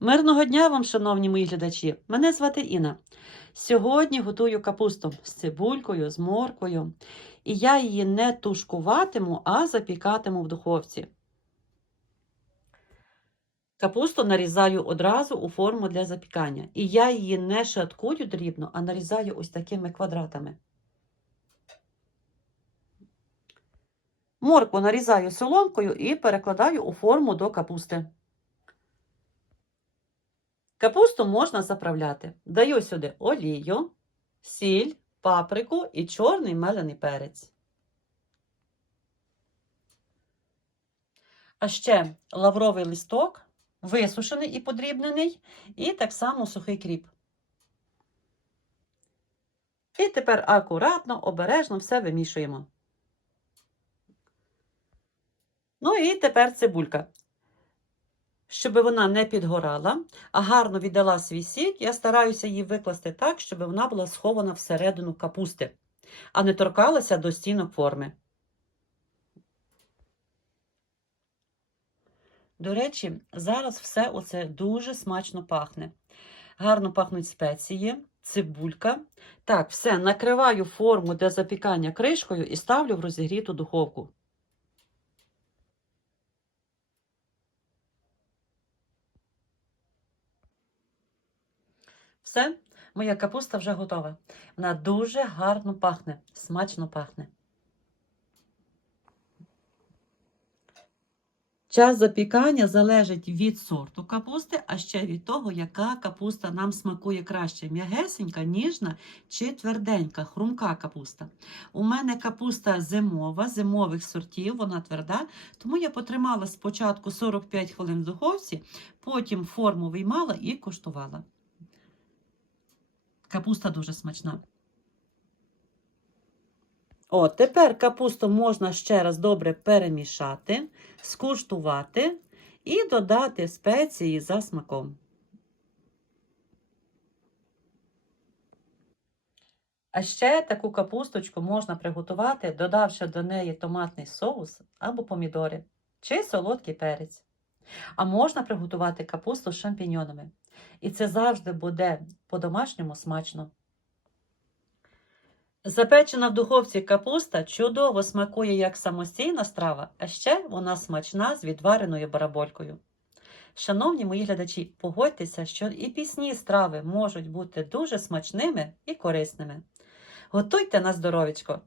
Мирного дня вам, шановні мої глядачі! Мене звати Інна. Сьогодні готую капусту з цибулькою, з морквою. І я її не тушкуватиму, а запікатиму в духовці. Капусту нарізаю одразу у форму для запікання. І я її не шаткую дрібно, а нарізаю ось такими квадратами. Моркву нарізаю соломкою і перекладаю у форму до капусти. Капусту можна заправляти. Даю сюди олію, сіль, паприку і чорний мелений перець. А ще лавровий листок, висушений і подрібнений, і так само сухий кріп. І тепер акуратно, обережно все вимішуємо. Ну і тепер цибулька. Щоб вона не підгорала, а гарно віддала свій сік, я стараюся її викласти так, щоб вона була схована всередину капусти, а не торкалася до стінок форми. До речі, зараз все оце дуже смачно пахне. Гарно пахнуть спеції, цибулька. Так, все, накриваю форму для запікання кришкою і ставлю в розігріту духовку. Все, моя капуста вже готова. Вона дуже гарно пахне, смачно пахне. Час запікання залежить від сорту капусти, а ще від того, яка капуста нам смакує краще: м'ягесенька, ніжна чи тверденька, хрумка капуста. У мене капуста зимова, зимових сортів, вона тверда, тому я потримала спочатку 45 хвилин в духовці, потім форму виймала і куштувала. Капуста дуже смачна. О, тепер капусту можна ще раз добре перемішати, скуштувати і додати спеції за смаком. А ще таку капусточку можна приготувати, додавши до неї томатний соус або помідори чи солодкий перець. А можна приготувати капусту з шампіньонами. І це завжди буде по-домашньому смачно. Запечена в духовці капуста чудово смакує як самостійна страва, а ще вона смачна з відвареною бараболькою. Шановні мої глядачі, погодьтеся, що і пісні страви можуть бути дуже смачними і корисними. Готуйте на здоров'ячко!